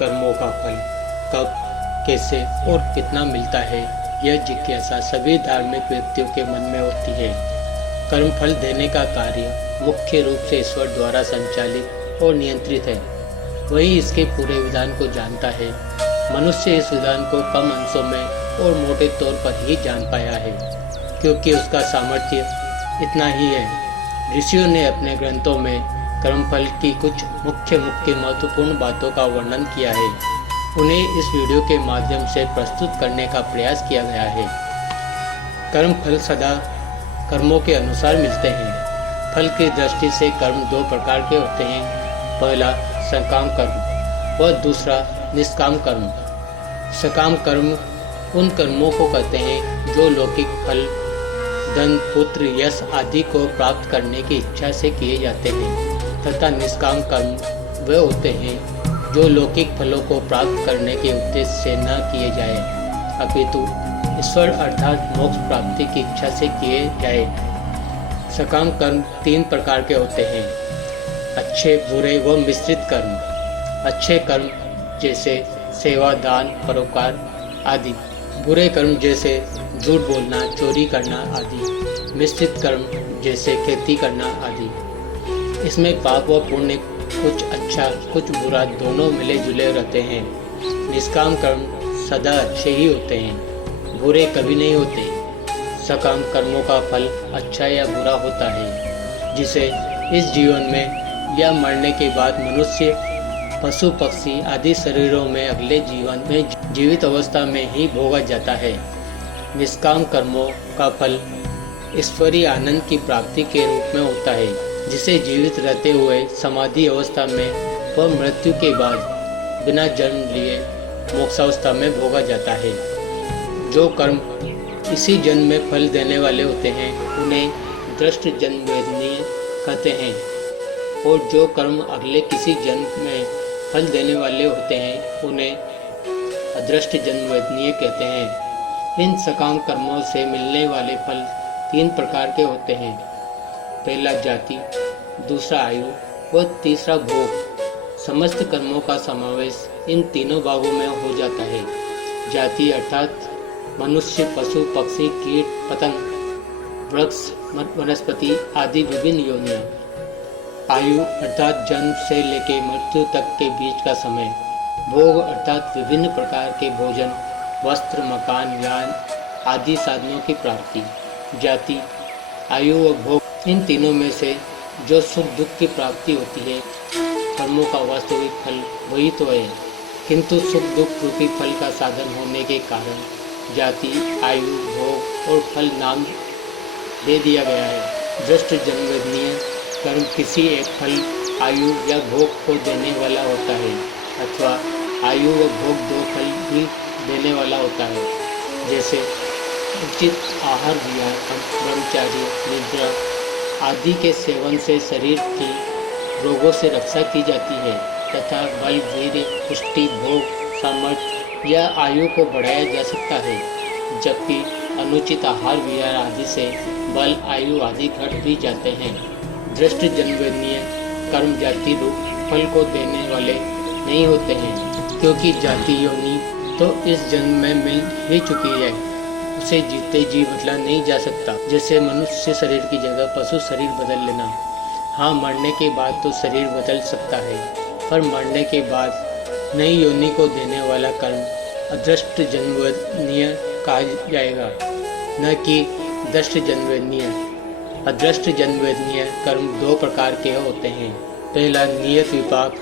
कर्मों का फल कब, कैसे और कितना मिलता है, यह जिज्ञासा सभी धार्मिक व्यक्तियों के मन में होती है। कर्म फल देने का कार्य मुख्य रूप से ईश्वर द्वारा संचालित और नियंत्रित है। वही इसके पूरे विधान को जानता है। मनुष्य इस विधान को कम अंशों में और मोटे तौर पर ही जान पाया है, क्योंकि उसका सामर्थ्य इतना ही है। ऋषियों ने अपने ग्रंथों में कर्मफल की कुछ मुख्य महत्वपूर्ण बातों का वर्णन किया है। उन्हें इस वीडियो के माध्यम से प्रस्तुत करने का प्रयास किया गया है। कर्म फल सदा कर्मों के अनुसार मिलते हैं। फल की दृष्टि से कर्म दो प्रकार के होते हैं। पहला सकाम कर्म व दूसरा निष्काम कर्म। सकाम कर्म उन कर्मों को कहते हैं जो लौकिक फल, धन, पुत्र, यश आदि को प्राप्त करने की इच्छा से किए जाते हैं, तथा निष्काम कर्म वे होते हैं जो लौकिक फलों को प्राप्त करने के उद्देश्य से न किए जाए, अपितु ईश्वर अर्थात मोक्ष प्राप्ति की इच्छा से किए जाए। सकाम कर्म तीन प्रकार के होते हैं: अच्छे, बुरे व मिश्रित कर्म। अच्छे कर्म जैसे सेवा, दान, परोपकार आदि। बुरे कर्म जैसे झूठ बोलना, चोरी करना आदि। मिश्रित कर्म जैसे खेती करना आदि। इसमें पाप व पुण्य, कुछ अच्छा कुछ बुरा दोनों मिले जुले रहते हैं। निष्काम कर्म सदा अच्छे ही होते हैं, बुरे कभी नहीं होते। सकाम कर्मों का फल अच्छा या बुरा होता है, जिसे इस जीवन में या मरने के बाद मनुष्य, पशु, पक्षी आदि शरीरों में अगले जीवन में जीवित अवस्था में ही भोगा जाता है। निष्काम कर्मों का फल ईश्वरीय आनंद की प्राप्ति के रूप में होता है, जिसे जीवित रहते हुए समाधि अवस्था में व मृत्यु के बाद बिना जन्म लिए मोक्षावस्था में भोगा जाता है। जो कर्म इसी जन्म में फल देने वाले होते हैं उन्हें दृष्ट जन्म वेदनीय कहते हैं, और जो कर्म अगले किसी जन्म में फल देने वाले होते हैं उन्हें अदृष्ट जन्म वेदनीय कहते हैं। इन सकाम कर्मों से मिलने वाले फल तीन प्रकार के होते हैं: पहला जाति, दूसरा आयु व तीसरा भोग। समस्त कर्मों का समावेश इन तीनों भागों में हो जाता है। जाति अर्थात मनुष्य, पशु, पक्षी, कीट, पतंग, वृक्ष, वनस्पति आदि विभिन्न योनियां। आयु अर्थात जन्म से लेकर मृत्यु तक के बीच का समय। भोग अर्थात विभिन्न प्रकार के भोजन, वस्त्र, मकान, यान आदि साधनों की प्राप्ति। जाति, आयु व भोग, इन तीनों में से जो सुख दुख की प्राप्ति होती है, कर्मों का वास्तविक फल वही तो है, किंतु सुख दुख रूपी फल का साधन होने के कारण जाति, आयु, भोग और फल नाम दे दिया गया है। दृष्ट जन्मवेदनीय कर्म किसी एक फल, आयु या भोग को देने वाला होता है, अथवा आयु व भोग दो फल भी देने वाला होता है। जैसे उचित आहार विहार, ब्रह्मचार्य, निद्रा आदि के सेवन से शरीर की रोगों से रक्षा की जाती है, तथा बल, वीर्य, पुष्टि, भोग, सामर्थ्य या आयु को बढ़ाया जा सकता है। जबकि अनुचित आहार विहार आदि से बल, आयु आदि घट भी जाते हैं। दृष्ट जन्मवेदनीय कर्म जाति रूप फल को देने वाले नहीं होते हैं, क्योंकि जाति योनि तो इस जन्म में मिल ही चुकी है, उसे जीते जी बदला नहीं जा सकता। जैसे मनुष्य शरीर की जगह पशु शरीर बदल लेना। हाँ, मरने के बाद तो शरीर बदल सकता है, पर मरने के बाद नई योनि को देने वाला कर्म अदृष्ट जन्मवेदनीय कहा जाएगा, न कि दृष्ट जन्मवेदनीय। अदृष्ट जन्मवेदनीय कर्म दो प्रकार के होते हैं: पहला नियत विपाक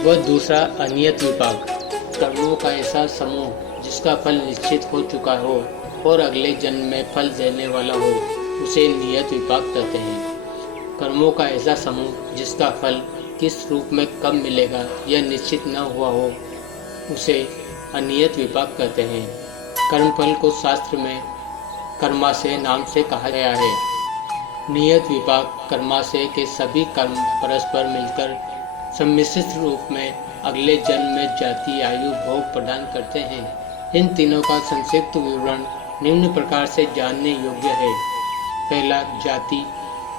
व दूसरा अनियत विपाक। कर्मों का ऐसा समूह जिसका फल निश्चित हो चुका हो और अगले जन्म में फल देने वाला हो, उसे नियत विपाक कहते हैं। कर्मों का ऐसा समूह जिसका फल किस रूप में कब मिलेगा यह निश्चित न हुआ हो, उसे अनियत विपाक कहते हैं। कर्मफल को शास्त्र में कर्माशय नाम से कहा गया है। नियत विपाक कर्माशय के सभी कर्म परस्पर मिलकर सम्मिश्रित रूप में अगले जन्म में जाति, आयु, भोग प्रदान करते हैं। इन तीनों का संक्षिप्त विवरण निम्न प्रकार से जानने योग्य है। पहला, जाति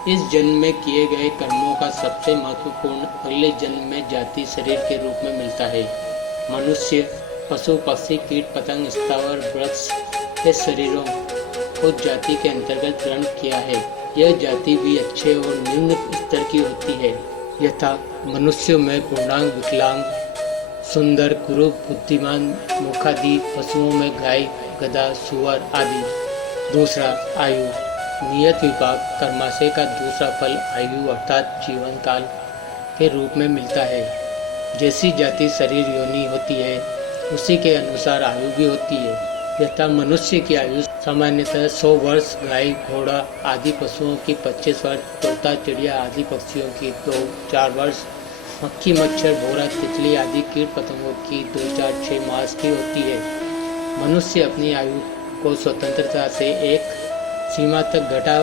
इस जन्म में किए गए कर्मों का सबसे महत्वपूर्ण अगले जन्म में जाति शरीर के रूप में मिलता है। मनुष्य, पशु, पक्षी, कीट, पतंग, स्थावर, वृक्ष के शरीरों को जाति के अंतर्गत ग्रहण किया है। यह जाति भी अच्छे और निम्न स्तर की होती है। यथा मनुष्यों में पूर्णांग, विकलांग, सुंदर, कुरूप, बुद्धिमान, मूर्खादि, पशुओं में गाय, गधा, सुअर आदि। दूसरा, आयु। नियत विभाग कर्माशय का दूसरा फल आयु अर्थात जीवन काल के रूप में मिलता है। जैसी जाति शरीर योनि होती है उसी के अनुसार आयु भी होती है। यथा मनुष्य की आयु सामान्यतः 100 वर्ष, गाय, घोड़ा आदि पशुओं की 25 वर्ष, तोता, चिड़िया आदि पक्षियों की 2-4 वर्ष, मक्खी, मच्छर, भौरा, तितली आदि कीट पतंगों की 2-4-6 मास की होती है। मनुष्य अपनी आयु को स्वतंत्रता से एक सीमा तक घटा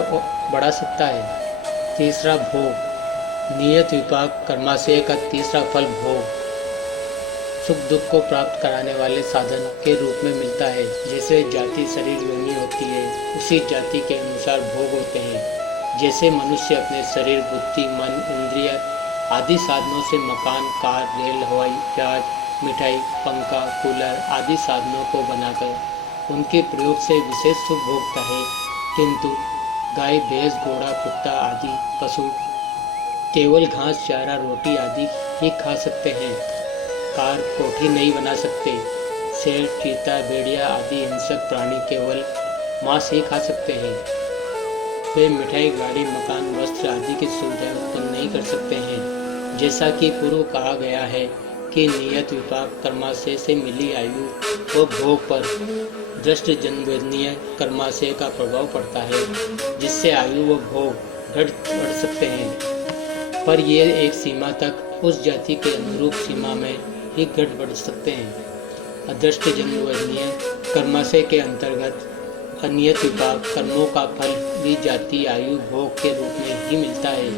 बढ़ा सकता है। तीसरा, भोग। नियत विपाक कर्माशय का तीसरा फल भोग सुख दुख को प्राप्त कराने वाले साधन के रूप में मिलता है। जैसे जाति शरीर योनि होती है उसी जाति के अनुसार भोग होते हैं। जैसे मनुष्य अपने शरीर, बुद्धि, मन, इंद्रिय आदि साधनों से मकान, कार, रेल, हवाई जहाज, मिठाई, पंखा, कूलर आदि साधनों को बनाकर उनके प्रयोग से विशेष सुख भोगता है। किंतु गाय, भैंस, घोड़ा, कुत्ता आदि पशु केवल घास, चारा, रोटी आदि ही खा सकते हैं। कार, कोठी नहीं बना सकते। शेर, चीता, भेड़िया आदि हिंसक प्राणी केवल मांस ही खा सकते हैं। वे मिठाई, गाड़ी, मकान, वस्त्र आदि की सुविधा उत्पन्न नहीं कर सकते हैं। जैसा कि पूर्व कहा गया है कि नियत विपाक कर्माशय से मिली आयु व भोग पर दृष्ट जन्मजन्य कर्माशय का प्रभाव पड़ता है, जिससे आयु व भोग घट बढ़ सकते हैं। पर ये एक सीमा तक उस जाति के अनुरूप सीमा में ही घट बढ़ सकते हैं। अदृष्ट जन्मजन्य कर्माशय के अंतर्गत अनियत विपाक कर्मों का फल भी जाति, आयु, भोग के रूप में ही मिलता है।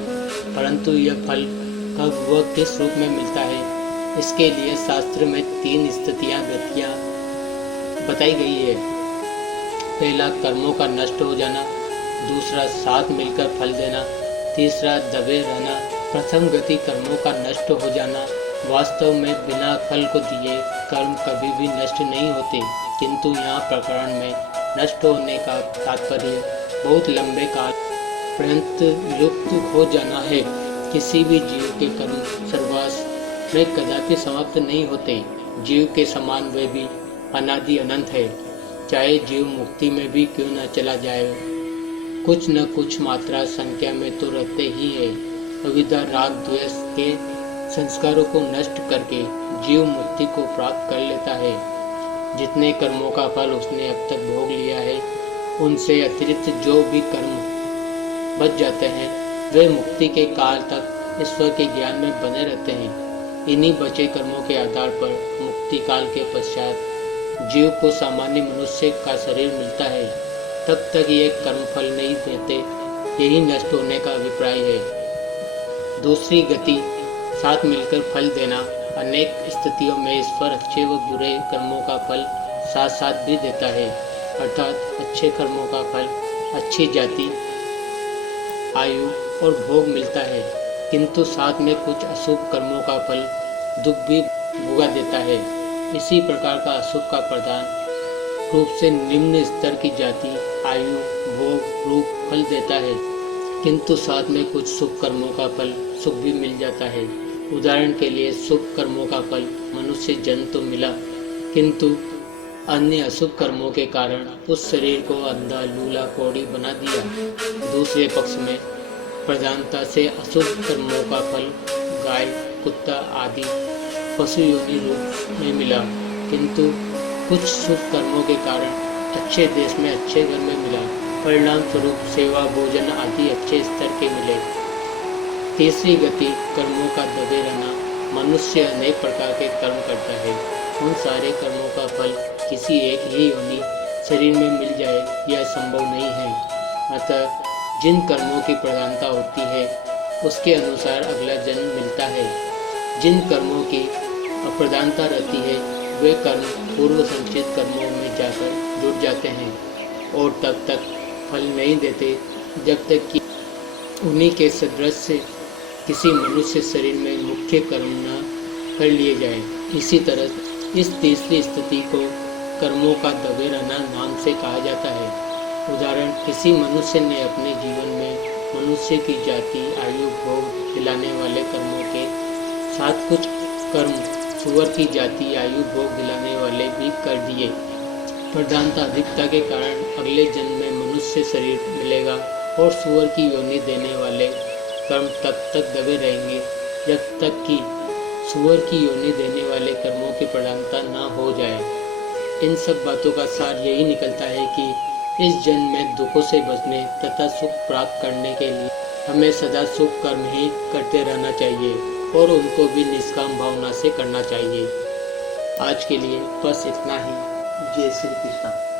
परंतु यह फल कब व किस रूप में मिलता है, इसके लिए शास्त्र में 3 स्थितियां गतियां बताई गई है। पहला, कर्मों का नष्ट हो जाना। दूसरा, साथ मिलकर फल देना। तीसरा, दबे रहना। प्रथम गति कर्मों का नष्ट हो जाना। वास्तव में बिना फल को दिए कर्म कभी भी नष्ट नहीं होते, किंतु यहाँ प्रकरण में नष्ट होने का तात्पर्य बहुत लंबे काल पर्यंत लुप्त हो जाना है। किसी भी जीव के कर्म सर्वनाश में कदापि समाप्त नहीं होते। जीव के समान वे भी अनादि अनंत है। चाहे जीव मुक्ति में भी क्यों न चला जाए, कुछ न कुछ मात्रा संख्या में तो रहते ही है। अविद्या, राग, द्वेष के संस्कारों को नष्ट करके जीव मुक्ति को प्राप्त कर लेता है। जितने कर्मों का फल उसने अब तक भोग लिया है, उनसे अतिरिक्त जो भी कर्म बच जाते हैं वे मुक्ति के काल तक ईश्वर के ज्ञान में बने रहते हैं। इन्हीं बचे कर्मों के आधार पर मुक्ति काल के पश्चात जीव को सामान्य मनुष्य का शरीर मिलता है। तब तक ये कर्म फल नहीं देते, यही नष्ट होने का अभिप्राय है। दूसरी गति, साथ मिलकर फल देना। अनेक स्थितियों में ईश्वर अच्छे व बुरे कर्मों का फल साथ साथ भी देता है, अर्थात अच्छे कर्मों का फल अच्छी जाति, आयु और भोग मिलता है, किंतु साथ में कुछ अशुभ कर्मों का फल दुख भी भुगा देता है। इसी प्रकार का अशुभ का प्रधान रूप से निम्न स्तर की जाति, आयु, भोग रूप फल देता है, किंतु साथ में कुछ शुभ कर्मों का फल सुख भी मिल जाता है। उदाहरण के लिए शुभ कर्मों का फल मनुष्य जन्म तो मिला, किंतु अन्य अशुभ कर्मों के कारण उस शरीर को अंधा, लूला, कौड़ी बना दिया। दूसरे पक्ष में प्रधानता से अशुभ कर्मों का फल गाय, कुत्ता आदि पशु योनि रूप में मिला, किंतु कुछ शुभ कर्मों के कारण अच्छे देश में अच्छे घर में मिला। परिणाम स्वरूप सेवा, भोजन आदि अच्छे स्तर के मिले। तीसरी गति, कर्मों का दबे रहना। मनुष्य अनेक प्रकार के कर्म करता है, उन सारे कर्मों का फल किसी एक ही योनि शरीर में मिल जाए यह संभव नहीं है। अतः जिन कर्मों की प्रधानता होती है उसके अनुसार अगला जन्म मिलता है। जिन कर्मों की अप्रधानता रहती है वे कर्म पूर्व संचित कर्मों में जाकर जुड़ जाते हैं और तब तक फल नहीं देते जब तक कि उन्हीं के सदृश से किसी मनुष्य शरीर में मुख्य कर्म न कर लिए जाए। इसी तरह इस तीसरी स्थिति को कर्मों का दबे रहना नाम से कहा जाता है। उदाहरण, किसी मनुष्य ने अपने जीवन में मनुष्य की जाति, आयु, भोग दिलाने वाले कर्मों के साथ कुछ कर्म सुअर की जाति, आयु, भोग दिलाने वाले भी कर दिए। प्रधानता अधिकता के कारण अगले जन्म में मनुष्य शरीर मिलेगा और सुअर की योनि देने वाले कर्म तब तक दबे रहेंगे जब तक कि सुअर की योनि देने वाले कर्मों की प्रधानता न हो जाए। इन सब बातों का सार यही निकलता है कि इस जन्म में दुखों से बचने तथा सुख प्राप्त करने के लिए हमें सदा शुभ कर्म ही करते रहना चाहिए और उनको भी निष्काम भावना से करना चाहिए। आज के लिए बस इतना ही। जय श्री कृष्ण।